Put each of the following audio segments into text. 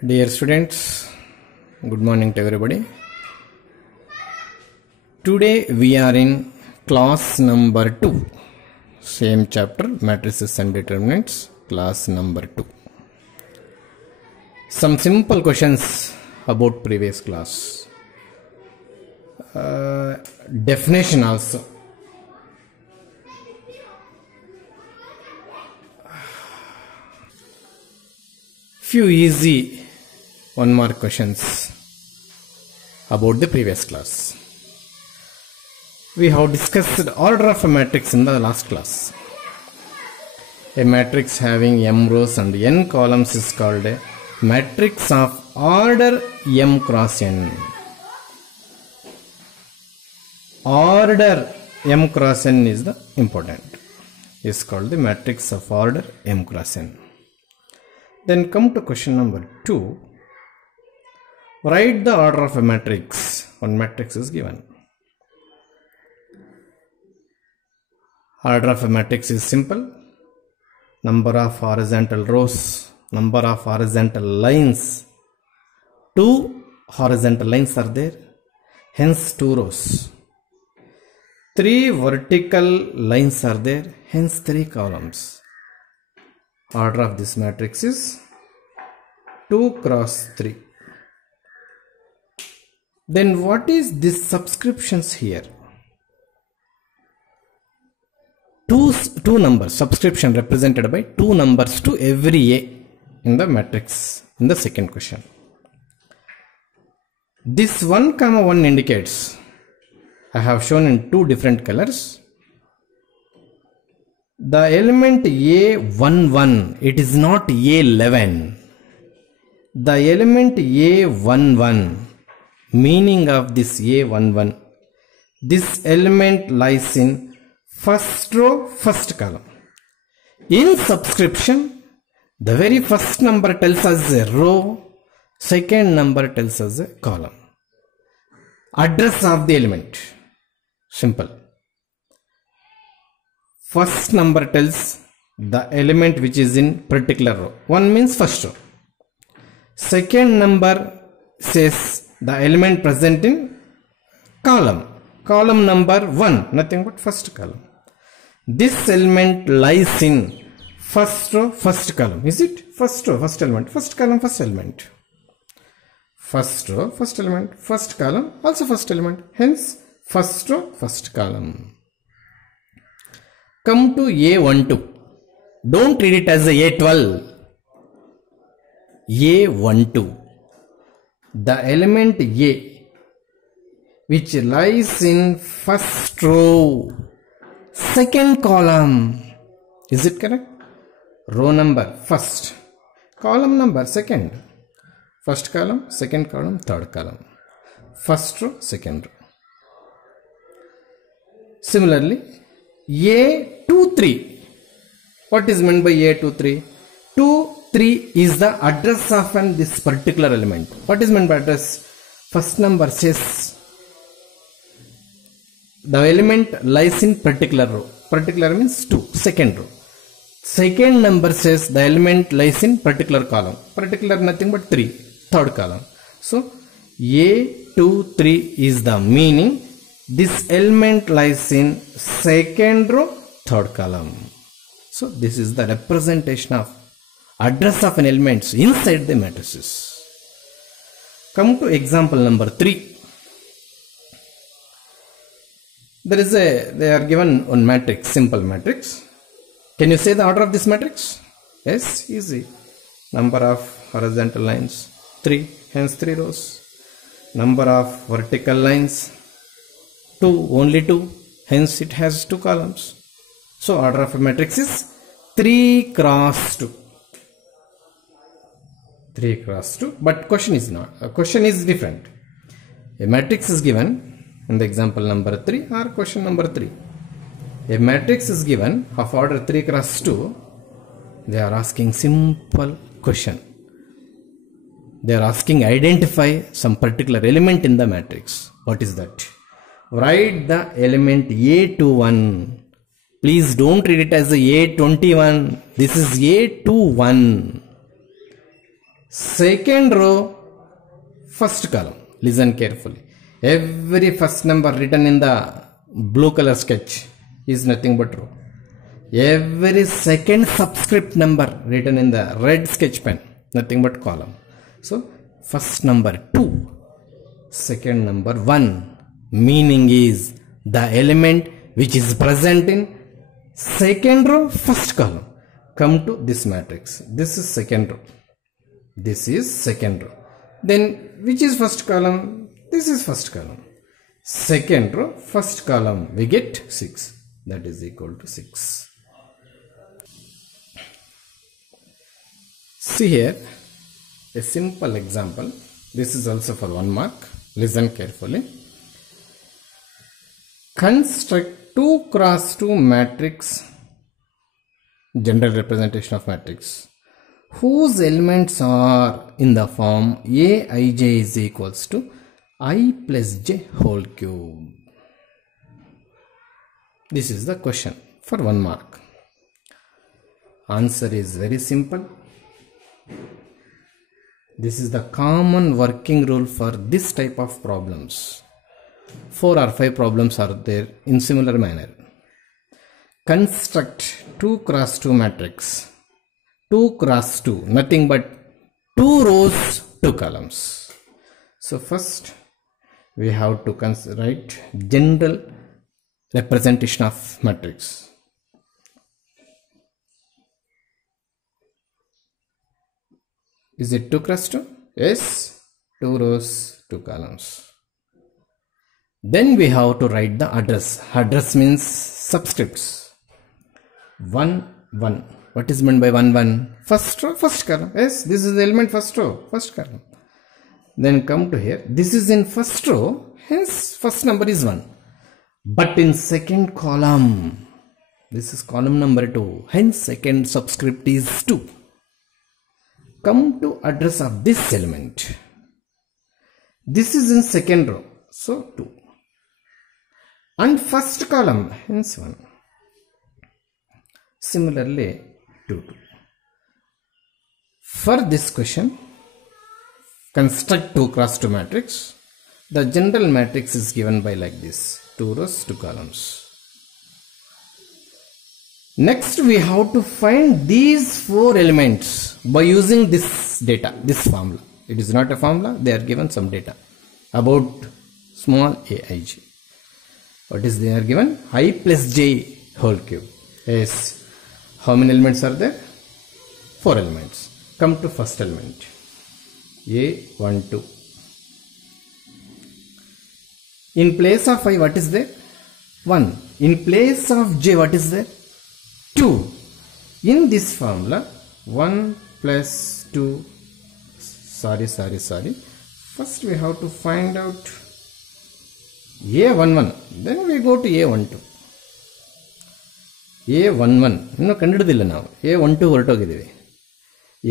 Dear students, good morning to everybody. Today we are in class number 2, same chapter, matrices and determinants, class number 2. Some simple questions about previous class. Definition also. Few easy one mark questions about the previous class. We have discussed order of a matrix in the last class. A matrix having m rows and n columns is called a matrix of order m cross n. Order m cross n is the important. Is called the matrix of order m cross n. Then come to question number 2. Write the order of a matrix. One matrix is given. Order of a matrix is simple. Number of horizontal rows, number of horizontal lines. 2 horizontal lines are there, hence 2 rows. 3 vertical lines are there, hence 3 columns. Order of this matrix is 2 cross 3. Then what is this subscriptions here? Two numbers, subscription represented by 2 numbers to every A in the matrix in the second question. This 1, 1 indicates, I have shown in 2 different colors. The element A11, it is not A11. The element A11, meaning of this A11, this element lies in first row, first column. In subscription, the very first number tells us a row, second number tells us a column. Address of the element, simple. First number tells the element which is in particular row. 1 means first row. Second number says the element present in column. Column number 1, nothing but first column. This element lies in first row, first column. Is it? First row, first element, first column, first element. First row, first element, first column, also first element. Hence, first row, first column. Come to A12. Don't read it as a A12. A12. The element A, which lies in first row, second column. Is it correct? Row number first, column number second. First column, second column, third column. First row, second row. Similarly, A23. What is meant by A23? 2, 3 is the address of this particular element. What is meant by address? First number says the element lies in particular row. Particular means 2, second row. Second number says the element lies in particular column. Particular nothing but 3, third column. So A23 is the meaning. This element lies in second row, third column. So this is the representation of address of an element inside the matrices. Come to example number 3. They are given one matrix, simple matrix. Can you say the order of this matrix? Yes, easy. Number of horizontal lines, 3, hence 3 rows. Number of vertical lines, 2, only 2, hence it has 2 columns. So order of a matrix is 3 cross 2. 3 cross 2, but question is not. Question is different. A matrix is given in the example number 3 or question number 3. A matrix is given of order 3 cross 2. They are asking simple question. They are asking identify some particular element in the matrix. What is that? Write the element A21. Please don't read it as a A21. This is A21. second row, first column. Listen carefully. Every first number written in the blue color sketch is nothing but row. Every second subscript number written in the red sketch pen, nothing but column. So first number 2, second number 1, meaning is the element which is present in second row, first column. Come to this matrix. This is second row. This is second row. Then which is first column? This is first column. Second row, first column, we get 6. That is equal to 6. See here a simple example. This is also for 1 mark. Listen carefully. Construct 2 cross 2 matrix, general representation of matrix, whose elements are in the form Aij is equals to I plus j whole cube. This is the question for 1 mark. Answer is very simple. This is the common working rule for this type of problems. 4 or 5 problems are there in similar manner. Construct 2 cross 2 matrix. 2 cross 2, nothing but 2 rows, 2 columns. So first we have to write general representation of matrix. Is it 2 cross 2? Yes, 2 rows, 2 columns. Then we have to write the address. Address means subscripts. 1, 1. What is meant by 1, 1? First row, first column. Yes, this is the element first row, first column. Then come to here. This is in first row, hence first number is 1. But in second column, this is column number 2, hence second subscript is 2. Come to address of this element. This is in second row, so 2. And first column, hence 1. Similarly, 2, 2. For this question, construct 2 cross 2 matrix. The general matrix is given by like this, 2 rows, 2 columns. Next we have to find these 4 elements by using this data, this formula. It is not a formula, they are given some data about small aij. What is they are given? I plus j whole cube. Yes. How many elements are there? 4 elements. Come to first element. A12. In place of I, what is there? 1. In place of j, what is there? 2. In this formula, 1 plus 2. Sorry. First we have to find out A11. Then we go to A12. A11. ಇನ್ನು ಕಂಡುಹಿಡಿದಿಲ್ಲ ನಾವು. A12 ಹೊರಟೋಗಿದ್ದೀವಿ.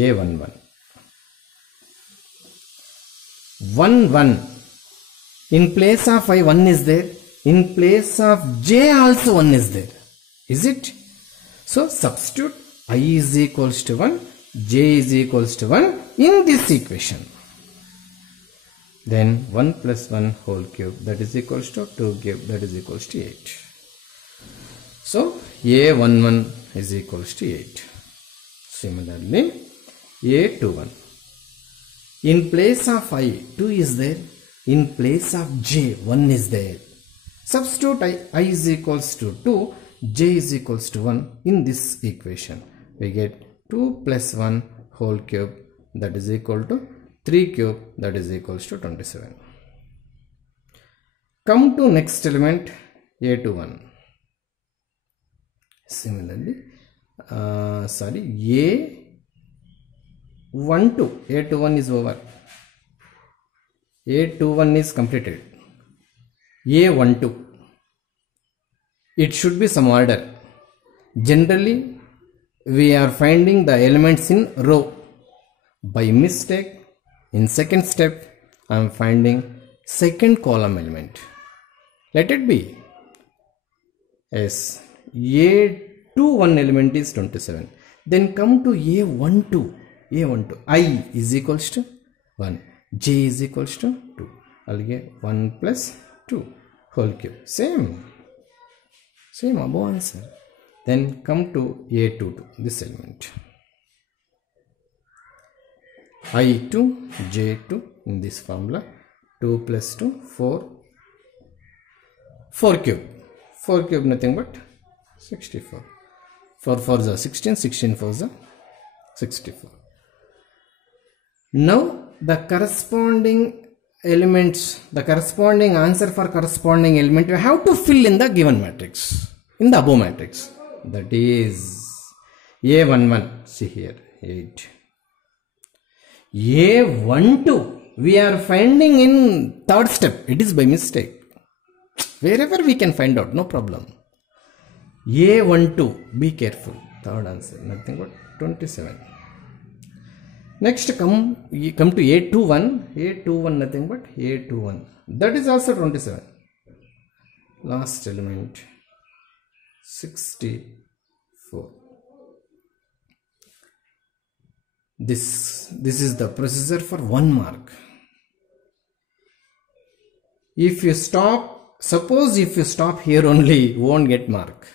A11. 1, 1. In place of I, 1 is there. In place of j also 1 is there. Is it? So substitute I is equals to 1, j is equals to 1 in this equation. Then 1 plus 1 whole cube, that is equals to 2 cube, that is equals to 8. So A11 is equals to 8. Similarly, A21. In place of I, 2 is there. In place of j, 1 is there. Substitute I is equals to 2, j is equals to 1 in this equation. We get 2 plus 1 whole cube, that is equal to 3 cube, that is equals to 27. Come to next element, A21. Similarly, A12 is over. A21 is completed. A12. It should be some order. Generally, we are finding the elements in row. By mistake, in second step, I am finding second column element. Let it be. Yes, A21 element is 27. Then come to A12. A12 I is equals to 1, J is equals to 2. Alge 1 plus 2 whole cube. Same above answer. Then come to A22, this element. I2 J2 in this formula. 2 plus 2 4. 4 cube. 4 cube nothing but 64. 4 4s are 16, 16 4s are 64. Now the corresponding elements, the corresponding answer for corresponding element, you have to fill in the given matrix, in the above matrix. That is A11. See here 8. A12 we are finding in third step. It is by mistake. Wherever we can find out, no problem. A12, be careful. Third answer, nothing but 27. Next come to A21. A21 nothing but A21. That is also 27. Last element 64. This is the procedure for 1 mark. If you stop, suppose if you stop here only, you won't get mark.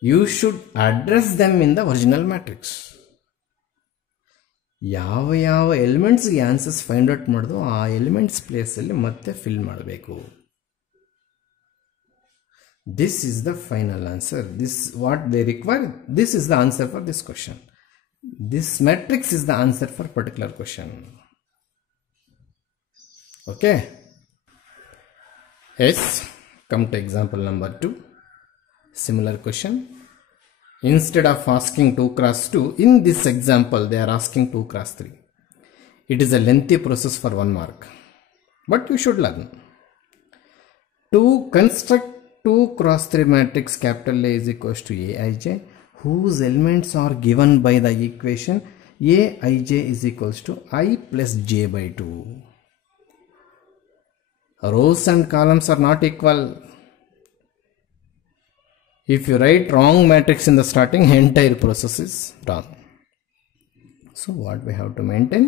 You should address them in the original matrix. ಯಾವ ಎಲಿಮೆಂಟ್ಸ್ಗೆ answers find out ಮಾಡೋದು ಆ elements ಪ್ಲೇಸಲ್ಲಿ ಮತ್ತೆ fill ಮಾಡಬೇಕು. This is the final answer. This what they require. This is the answer for this question. This matrix is the answer for particular question. Okay. Yes. Come to example number 2. Similar question. Instead of asking 2 cross 2, in this example they are asking 2 cross 3. It is a lengthy process for 1 mark, but you should learn. To construct 2 cross 3 matrix capital A is equals to Aij, whose elements are given by the equation Aij is equals to I plus j by 2. Rows and columns are not equal. If you write wrong matrix in the starting, entire process is wrong. So what we have to maintain?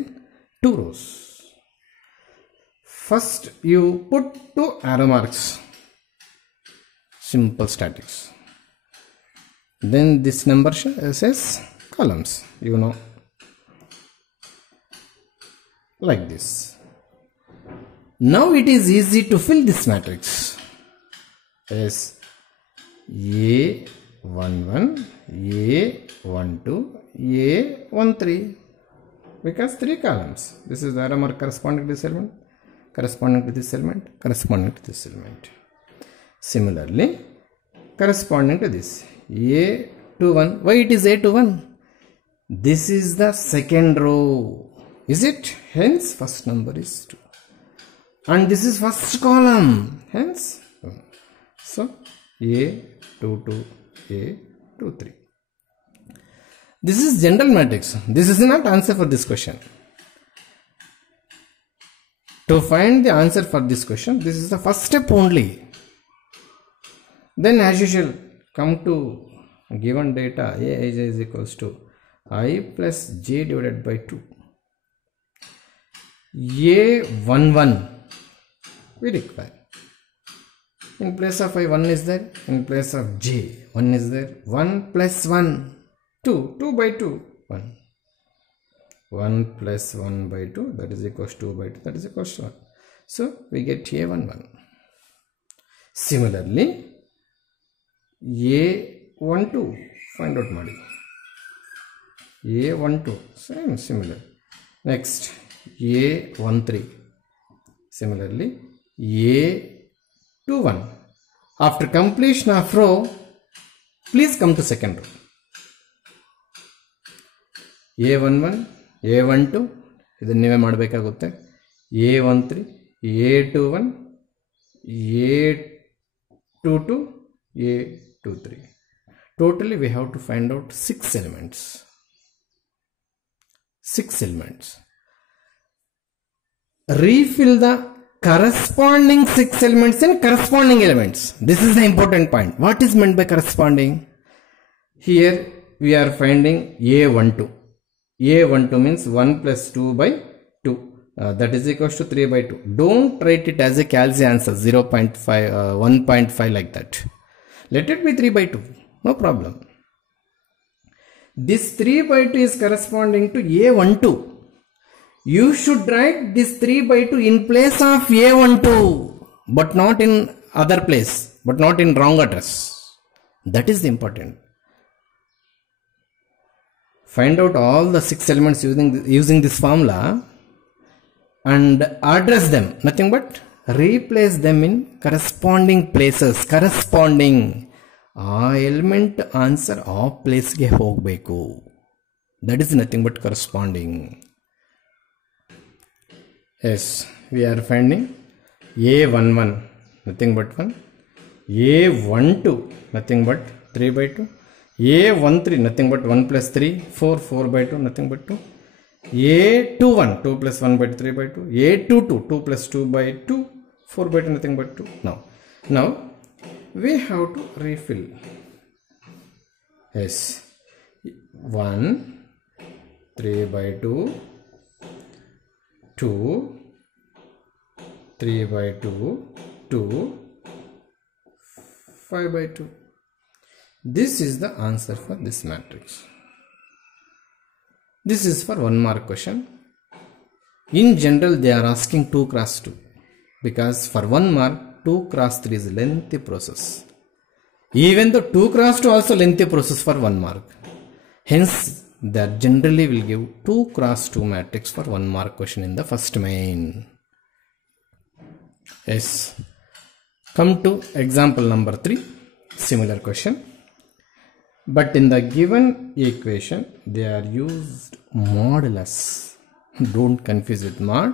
2 rows. First you put 2 arrow marks. Simple statics. Then this number says columns, you know, like this. Now it is easy to fill this matrix. Yes, A11, A12, A13, because 3 columns. This is the arrow mark corresponding to this element, corresponding to this element, corresponding to this element. Similarly, corresponding to this A21. Why it is A21? This is the second row, is it? Hence first number is 2, and this is first column, hence 1. So A22, A23. This is general matrix. This is not answer for this question. To find the answer for this question, this is the first step only. Then as usual, come to given data Aij is equals to I plus j divided by 2. A11 we require. In place of I, 1 is there. In place of j, 1 is there. 1 plus 1, 2. 2 by 2, 1. 1 plus 1 by 2, that is equals to 2 by 2, that is equals to 1. So we get A11. Similarly, A12 find out madi. A12 same, similar. Next A13. Similarly A21. After completion of row, please come to second row. A11, A12 ಇದನ್ನು ನೀವೇ ಮಾಡಬೇಕಾಗುತ್ತೆ. A13, A21, A22, A23. Totally we have to find out 6 elements. 6 elements. Refill the corresponding 6 elements in corresponding elements. This is the important point. What is meant by corresponding? Here we are finding A12. A12 means 1 plus 2 by 2. That is equals to 3 by 2. Don't write it as a calci answer 0.5, 1.5 like that. Let it be 3 by 2. No problem. This 3 by 2 is corresponding to A12. You should write this 3 by 2 in place of A12, but not in other place, but not in wrong address. That is the important. Find out all the 6 elements using this formula and address them. Nothing but replace them in corresponding places. Corresponding. Element answer ಆ ಪ್ಲೇಸ್ಗೆ ಹೋಗಬೇಕು. That is nothing but corresponding. Yes, we are finding A11, nothing but 1. A12, nothing but 3 by 2. A13, nothing but 1 plus 3, 4 by 2, nothing but 2. A21, 2 plus 1 by 2, 3 by 2. A22, 2 plus 2 by 2, 4 by 2, nothing but 2. Now we have to refill. Yes, 1, 3 by 2, 2, 3 by 2, 2, 5 by 2. This is the answer for this matrix. This is for 1 mark question. In general, they are asking 2 cross 2 because for 1 mark, 2 cross 3 is lengthy process. Even though 2 cross 2 also lengthy process for 1 mark. Hence, they generally will give 2 cross 2 matrix for 1 mark question in the first main. Yes. Come to example number 3. Similar question. But in the given equation, they are used modulus. Don't confuse with mod.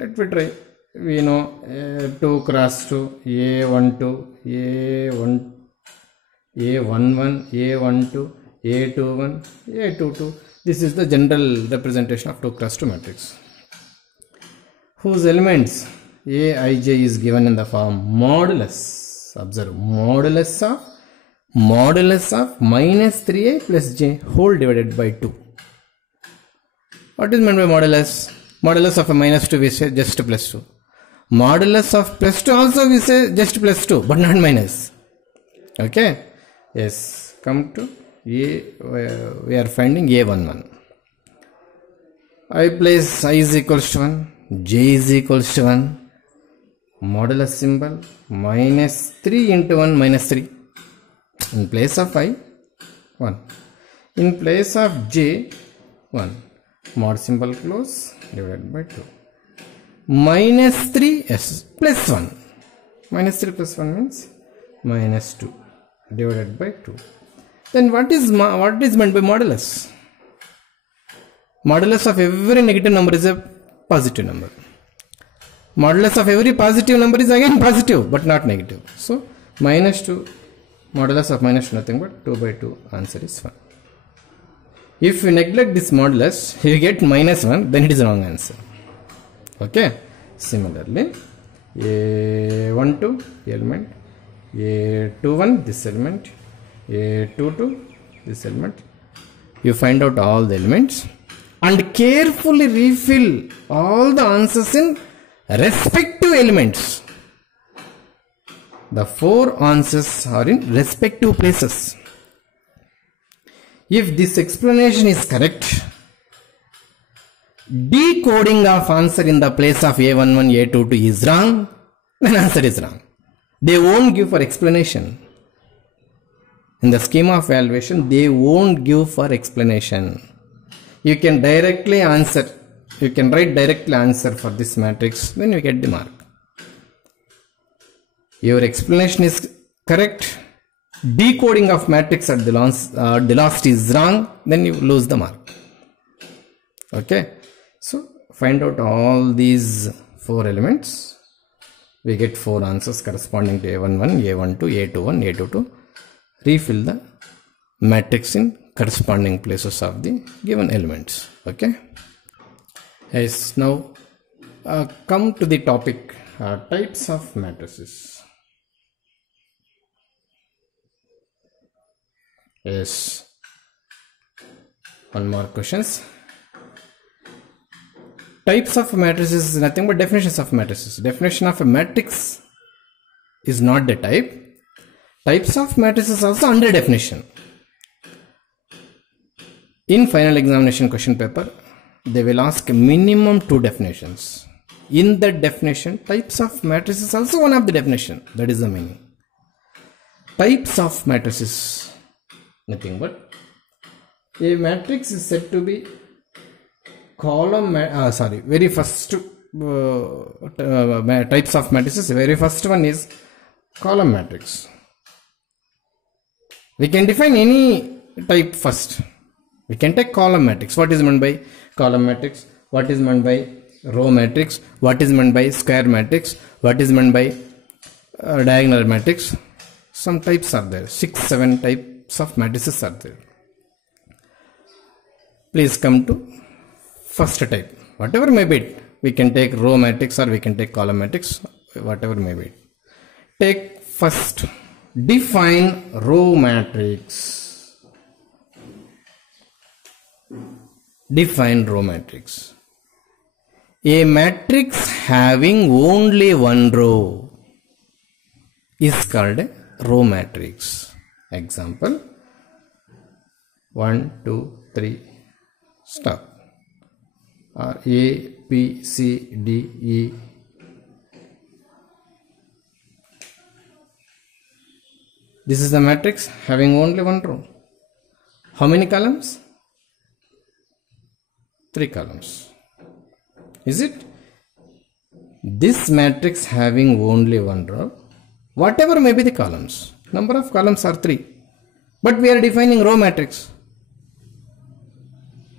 Let me try. We know 2 cross 2, A12, A11, A12, A21, A22. This is the general representation of 2 cross 2 matrix, whose elements Aij is given in the form modulus. Observe, modulus of minus 3i plus j whole divided by 2. What is meant by modulus? Modulus of a minus 2 we say just plus 2. Modulus of plus 2 also we say just plus 2, but not minus. Okay. Yes. Come to A. We are finding A11. I place I is equals to 1. J is equals to 1. Modulus symbol minus 3 into 1 minus 3. In place of I, 1. In place of j, 1. Mod symbol close, divided by 2. Minus 3, yes, plus 1. Minus 3 plus 1 means minus 2, divided by 2. Then what is meant by modulus? Modulus of every negative number is a positive number. Modulus of every positive number is again positive, but not negative. So, minus 2. Modulus of minus 2 nothing but 2 by 2, answer is 1. If you neglect this modulus, you get minus 1, then it is wrong answer. Okay. Similarly, A12 element, A21 this element, A22 this element. You find out all the elements and carefully refill all the answers in respective elements. The 4 answers are in respective places. If this explanation is correct, decoding of answer in the place of A11, A22 is wrong, then answer is wrong. They won't give for explanation. In the schema of evaluation, they won't give for explanation. You can directly answer. You can write directly answer for this matrix, then you get the mark. Your explanation is correct, decoding of matrix at the last is wrong, then you lose the mark. Okay. So, find out all these 4 elements. We get 4 answers corresponding to A11, A12, A21, A22. Refill the matrix in corresponding places of the given elements. Okay. Yes. Now, come to the topic types of matrices. Yes. One more questions. Types of matrices is nothing but definitions of matrices. Definition of a matrix is not the type. Types of matrices also under definition. In final examination question paper, they will ask minimum 2 definitions. In that definition, types of matrices is also one of the definition. That is the meaning. Types of matrices, nothing but a matrix is said to be column. Very first types of matrices. Very first one is column matrix. We can define any type first. We can take column matrix. What is meant by column matrix? What is meant by row matrix? What is meant by square matrix? What is meant by diagonal matrix? Some types are there. 6-7 types of matrices are there. Please come to first type. Whatever may be it. We can take row matrix or we can take column matrix. Whatever may be it. Take first. Define row matrix. Define row matrix. A matrix having only one row is called a row matrix. Example 1, 2, 3, stop. Or A, B, C, D, E. This is the matrix having only one row. How many columns? 3 columns. Is it? This matrix having only one row, whatever may be the columns, number of columns are 3. But we are defining row matrix.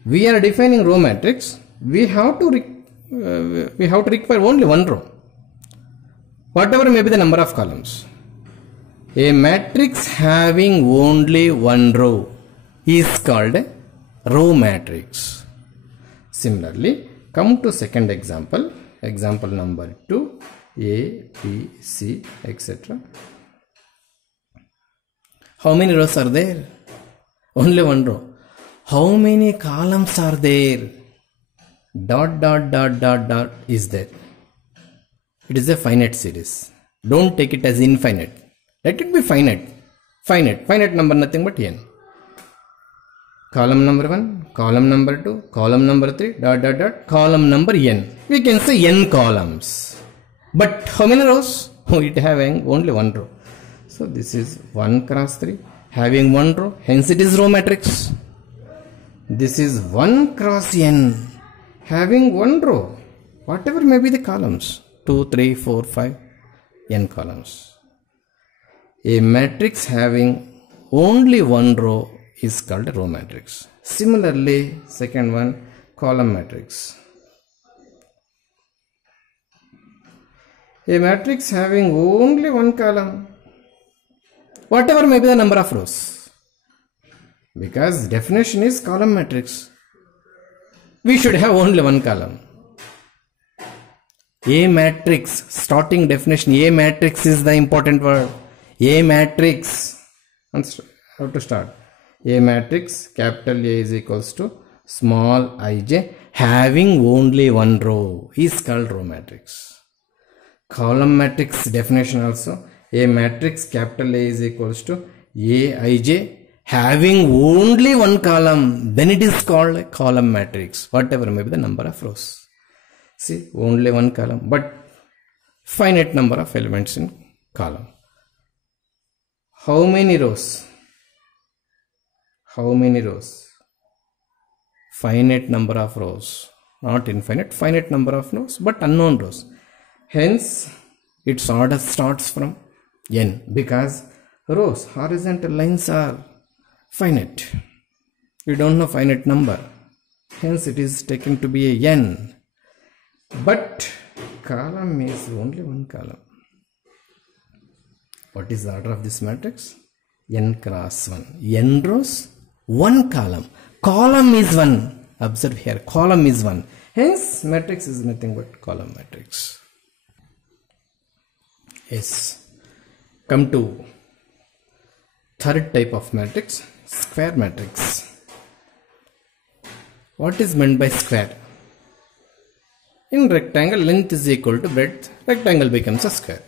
We are defining row matrix. We have to require only one row. Whatever may be the number of columns. A matrix having only one row is called a row matrix. Similarly, come to second example. Example number 2. A, B, C, etc. How many rows are there? Only one row. How many columns are there? Dot, dot, dot, dot, dot is there. It is a finite series. Don't take it as infinite. Let it be finite. Finite number nothing but n. Column number 1, column number 2, column number 3, dot, dot, dot, column number n. We can say n columns. But how many rows? Oh, it having only one row. So this is 1 cross 3 having one row. Hence it is row matrix. This is 1 cross n having one row. Whatever may be the columns. 2, 3, 4, 5, n columns. A matrix having only one row is called a row matrix. Similarly, second one, column matrix. A matrix having only one column, whatever may be the number of rows. Because definition is column matrix. We should have only one column. A matrix, starting definition, A matrix is the important word. A matrix. How to start? A matrix, capital A is equals to small ij having only one row is called row matrix. Column matrix definition also. A matrix, capital A is equals to Aij having only one column. Then it is called a column matrix. Whatever may be the number of rows. See, only one column, but finite number of elements in column. How many rows? How many rows? Finite number of rows. Not infinite, finite number of rows, but unknown rows. Hence, its order starts from n because rows, horizontal lines are finite. We don't know finite number. Hence, it is taken to be a n. But column is only one column. What is the order of this matrix? N cross 1. N rows, one column. Column is 1. Observe here, column is 1. Hence, matrix is nothing but column matrix. Yes. Come to third type of matrix. square matrix. What is meant by square? In rectangle, length is equal to breadth. Rectangle becomes a square.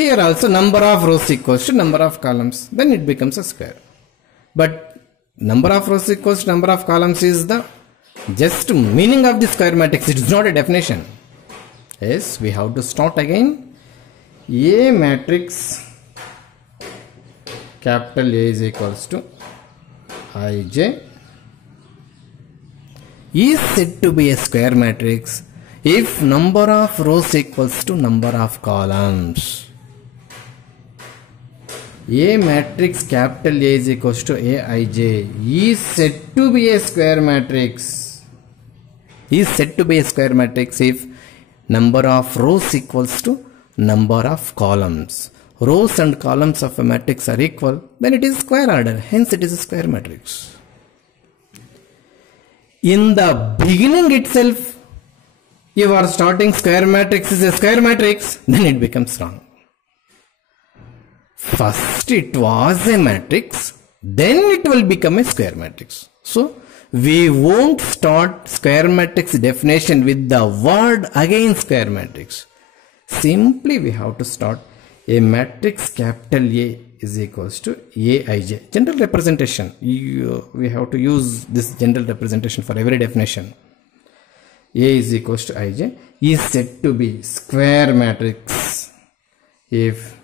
Here also number of rows equals to number of columns. Then it becomes a square. But number of rows equals to number of columns is the just meaning of the square matrix. It is not a definition. Yes, we have to start again. A matrix capital A is equals to Ij is said to be a square matrix if number of rows equals to number of columns. A matrix capital A is equals to Aij is said to be a square matrix. Is said to be a square matrix if number of rows equals to number of columns. Rows and columns of a matrix are equal, then it is square order. Hence it is a square matrix. In the beginning itself, you are starting square matrix is a square matrix, then it becomes wrong. First it was a matrix, then it will become a square matrix. So we won't start square matrix definition with the word again square matrix. Simply we have to start a matrix capital A is equals to Aij. General representation. We have to use this general representation for every definition. A is equals to Ij is said to be square matrix if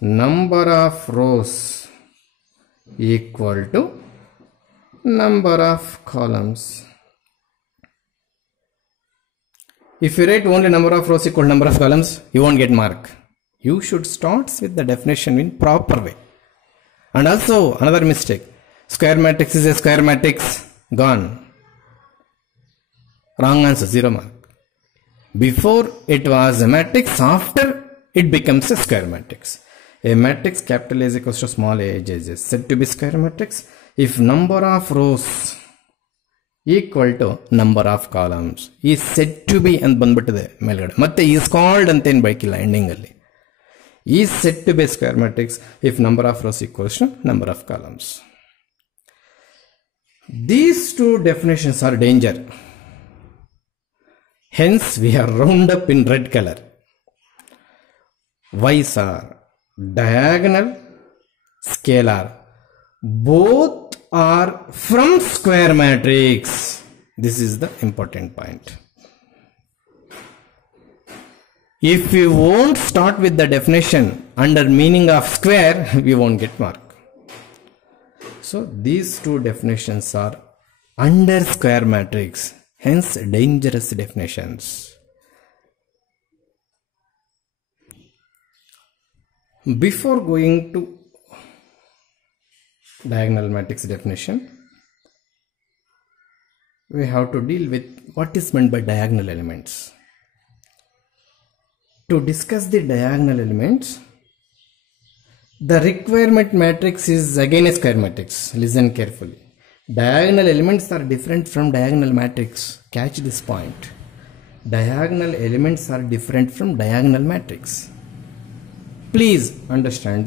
number of rows equal to number of columns. If you write only number of rows equal to number of columns, you won't get mark. You should start with the definition in proper way. And also another mistake. Square matrix is a square matrix. Gone. Wrong answer. 0 mark. Before it was a matrix. After it becomes a square matrix. A matrix capital A is equals to small a is said to be square matrix if number of rows equal to number of columns is said to be and ಬಂದ್ಬಿಟ್ಟಿದೆ ಮೇಲ್ಗಡೆ ಮತ್ತೆ is called ಅಂತ ಏನು ಬೈಕಿಲ್ಲ ending ಅಲ್ಲಿ is said to be a square matrix if number of rows equals to number of columns. These two definitions are danger. Hence we are round up in red color. Y's are diagonal, scalar. Both are from square matrix. This is the important point. If we won't start with the definition under meaning of square, we won't get mark. So these two definitions are under square matrix, hence dangerous definitions. Before going to diagonal matrix definition, we have to deal with what is meant by diagonal elements. To discuss the diagonal elements, the requirement matrix is again a square matrix. Listen carefully. Diagonal elements are different from diagonal matrix. Catch this point. Diagonal elements are different from diagonal matrix. Please understand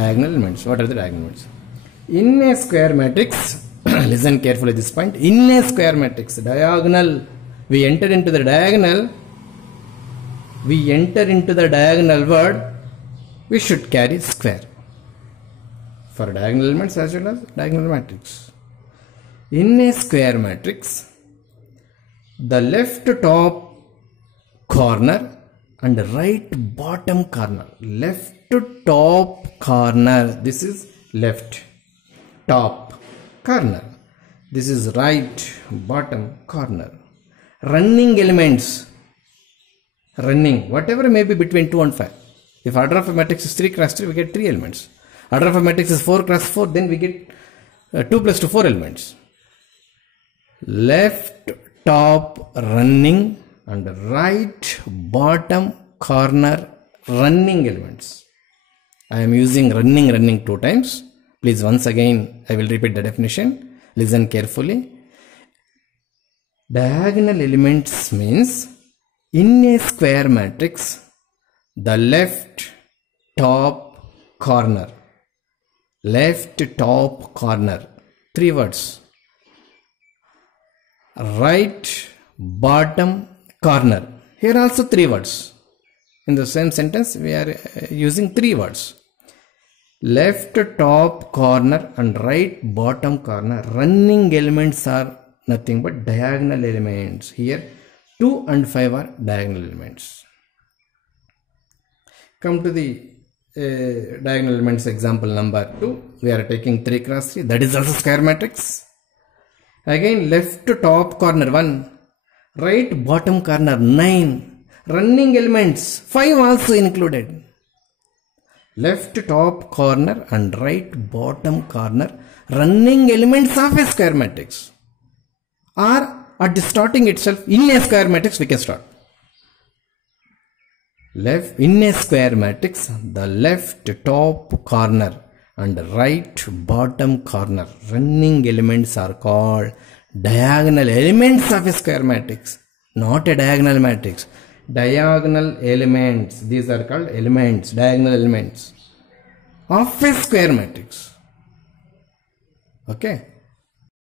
diagonal elements. What are the diagonal elements? In a square matrix, listen carefully this point. In a square matrix, diagonal, we enter into the diagonal word, we should carry square for diagonal elements as well as diagonal matrix. In a square matrix, the left top corner and right bottom corner, left top corner, this is left top corner, this is right bottom corner. Running elements, running whatever may be between 2 and 5. If order of a matrix is 3 cross 3, we get 3 elements. Order of a matrix is 4 cross 4, then we get 2 plus 2, 4 elements. Left top running and right bottom corner running elements. I am using running 2 times. Please once again I will repeat the definition. Listen carefully. Diagonal elements means in a square matrix, the left top corner three words: right bottom corner. Here also three words. In the same sentence we are using three words: left top corner and right bottom corner. Running elements are nothing but diagonal elements. Here 2 and 5 are diagonal elements. Come to the diagonal elements example number 2. We are taking 3 cross 3. That is also square matrix. Again, left top corner 1, right bottom corner 9. Running elements 5 also included. Left top corner and right bottom corner, running elements of a square matrix. Or at the starting itself, in a square matrix we can start. In a square matrix, the left top corner and right bottom corner running elements are called diagonal elements of a square matrix, not a diagonal matrix. Diagonal elements, these are called elements, diagonal elements of a square matrix. Okay.